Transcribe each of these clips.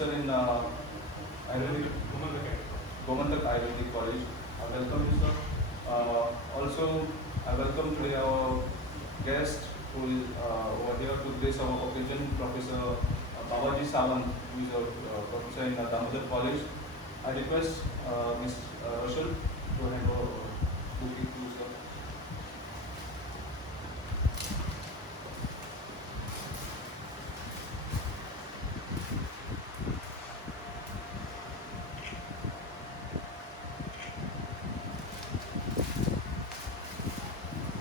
professor in Ayurvedic, Gomantak Ayurvedic College. I welcome you, sir. Also, I welcome today our guest who is over here to grace our occasion, Professor Babaji Sawant, who is a professor in Damodar College. I request Ms. Rochelle to hand over to sir.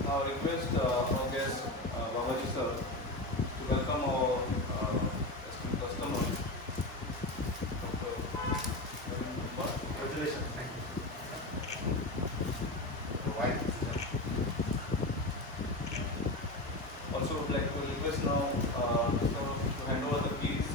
Now request our guest Babaji sir to welcome our esteemed customer. Congratulations. Thank you. Right. Also would like to request now sir to hand over the keys.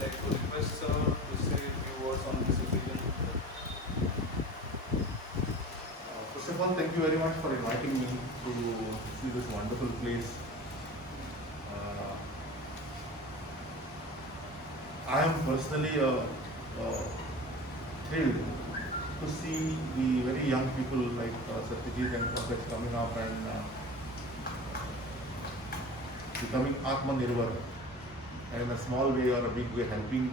Like to request sir to say a few words on this occasion. First of all, thank you very much for inviting me to see this wonderful place. I am personally thrilled to see the very young people like Satyajit and Pankaj coming up and becoming Atmanirbhar, and in a small way or a big way helping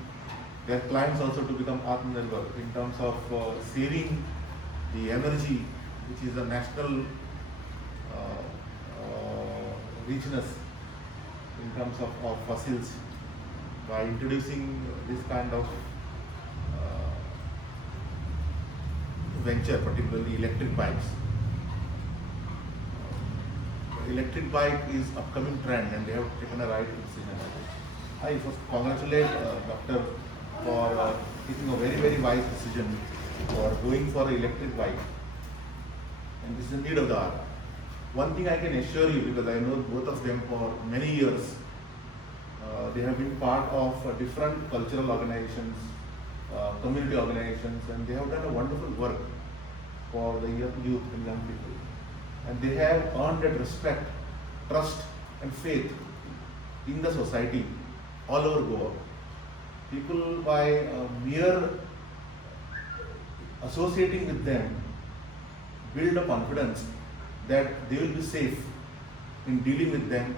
their clients also to become Atmanirbhar in terms of saving the energy, which is a national richness in terms of fossils, by introducing this kind of venture, particularly electric bikes. Electric bike is upcoming trend and they have taken a right decision. I first congratulate Doctor for taking a very wise decision for going for an electric bike, and this is the need of the hour. One thing I can assure you, because I know both of them for many years, they have been part of different cultural organizations, community organizations, and they have done a wonderful work for the youth and young people. And they have earned that respect, trust and faith in the society all over Goa. People by mere associating with them build a confidence that they will be safe in dealing with them,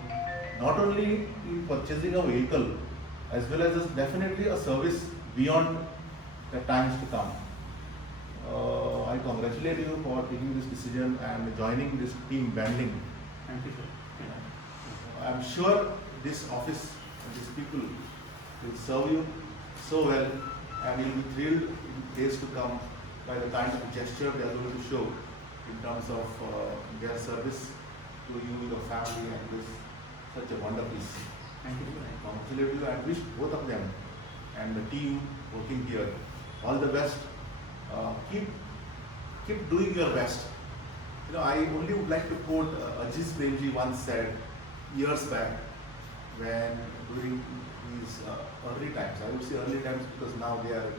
not only in purchasing a vehicle as well as definitely a service beyond the times to come. I congratulate you for taking this decision and joining this team banding. Thank you, sir. I'm sure this office and these people will serve you so well, and you'll be thrilled in days to come by the kind of gesture they are going to show in terms of their service to you, your family, and this such a wonder piece. Thank you, sir. I congratulate you and wish both of them and the team working here all the best. Keep doing your best. You know, I only would like to quote Aziz Premji once said years back, when during these early times, I would say early times because now they are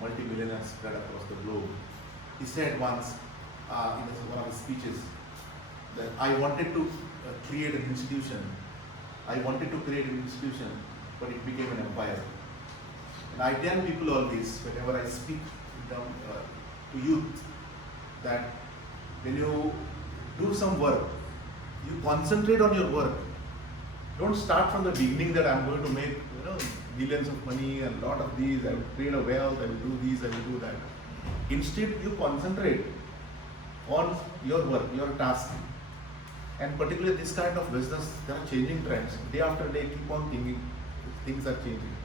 multi-millionaires spread across the globe. He said once in one of his speeches that I wanted to create an institution. I wanted to create an institution, but it became an empire. And I tell people always, whenever I speak to youth, that when you do some work, you concentrate on your work. Don't start from the beginning that I'm going to make billions of money and a lot of these, I will create a wealth, I will do this, I will do that. Instead, you concentrate on your work, your task. And particularly this kind of business, there are changing trends. Day after day, keep on thinking, things are changing.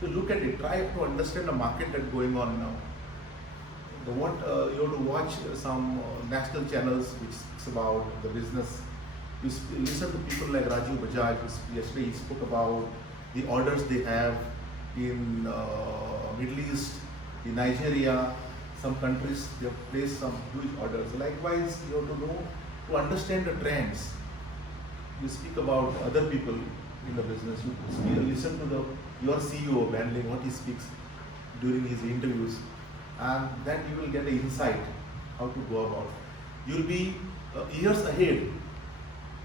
So look at it, try to understand the market that's going on now. You have to watch some national channels which speaks about the business. You listen to people like Raju Bajaj, yesterday he spoke about the orders they have in Middle East, in Nigeria, some countries they have placed some huge orders. Likewise, you have to know to understand the trends. You speak about other people in the business. You listen to your CEO handling what he speaks during his interviews, and then you will get an insight how to go about. You'll be years ahead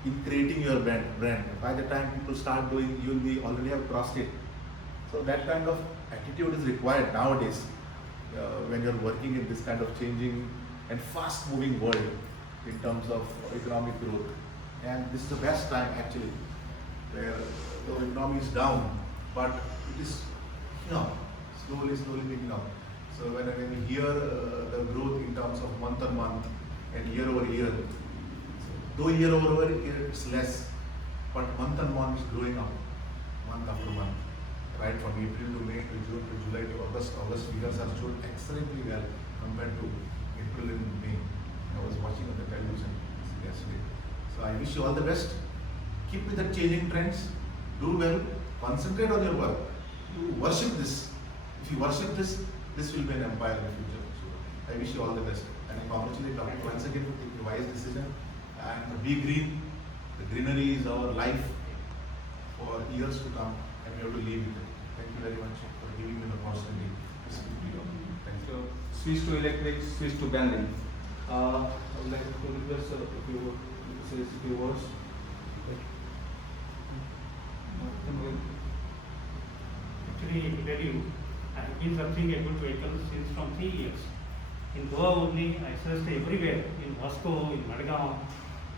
in creating your brand. By the time people start doing, you'll be already have crossed it. So that kind of attitude is required nowadays when you're working in this kind of changing and fast-moving world in terms of economic growth. And this is the best time actually, where the economy is down, but it is, slowly picking up. So when you hear the growth in terms of month on month and year over year, though year over year it's less, but month on month is growing up, month after month. Right from April to May to June to July to August figures are shown extremely well compared to April and May. I was watching on the television yesterday. So I wish you all the best. Keep with the changing trends. Do well. Concentrate on your work. You worship this. If you worship this, this will be an empire in the future. So I wish you all the best. And I congratulate Dr. once again for taking a wise decision. And be green. The greenery is our life for years to come, and we have to live with it. Thank you very much for giving me the opportunity to speak to you. Thank you. So, switch to electric, switch to banking. I would like to request if you would say a few words. Actually, to tell you, I have been searching a good vehicle since from 3 years. In Goa only, I searched everywhere, in Vasco, in Madgaon,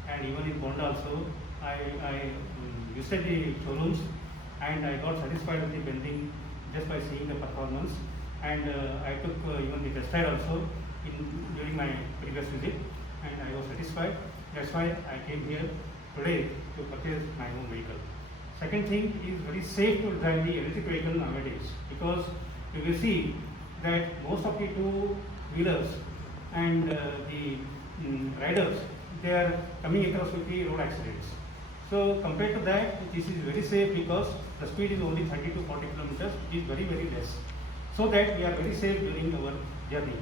and even in Ponda also. I visited the showrooms and I got satisfied with the bending just by seeing the performance. And I took even the test ride also during my previous visit, and I was satisfied. That's why I came here today to purchase my own vehicle. Second thing is very safe to drive the electric vehicle nowadays, because you will see that most of the two-wheelers and the riders, they are coming across with the road accidents. So compared to that, this is very safe because the speed is only 30 to 40 kilometers, it is very less. So that we are very safe during our journey.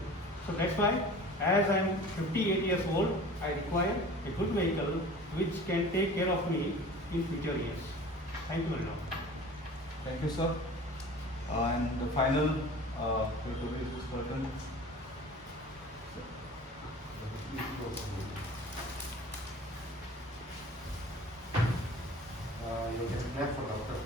So that's why, as I am 58 years old, I require a good vehicle which can take care of me in future years. Thank you very much. Thank you, sir. And the final is curtain. You can clap for Doctor.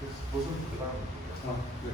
This goes on to the ground. No, yeah.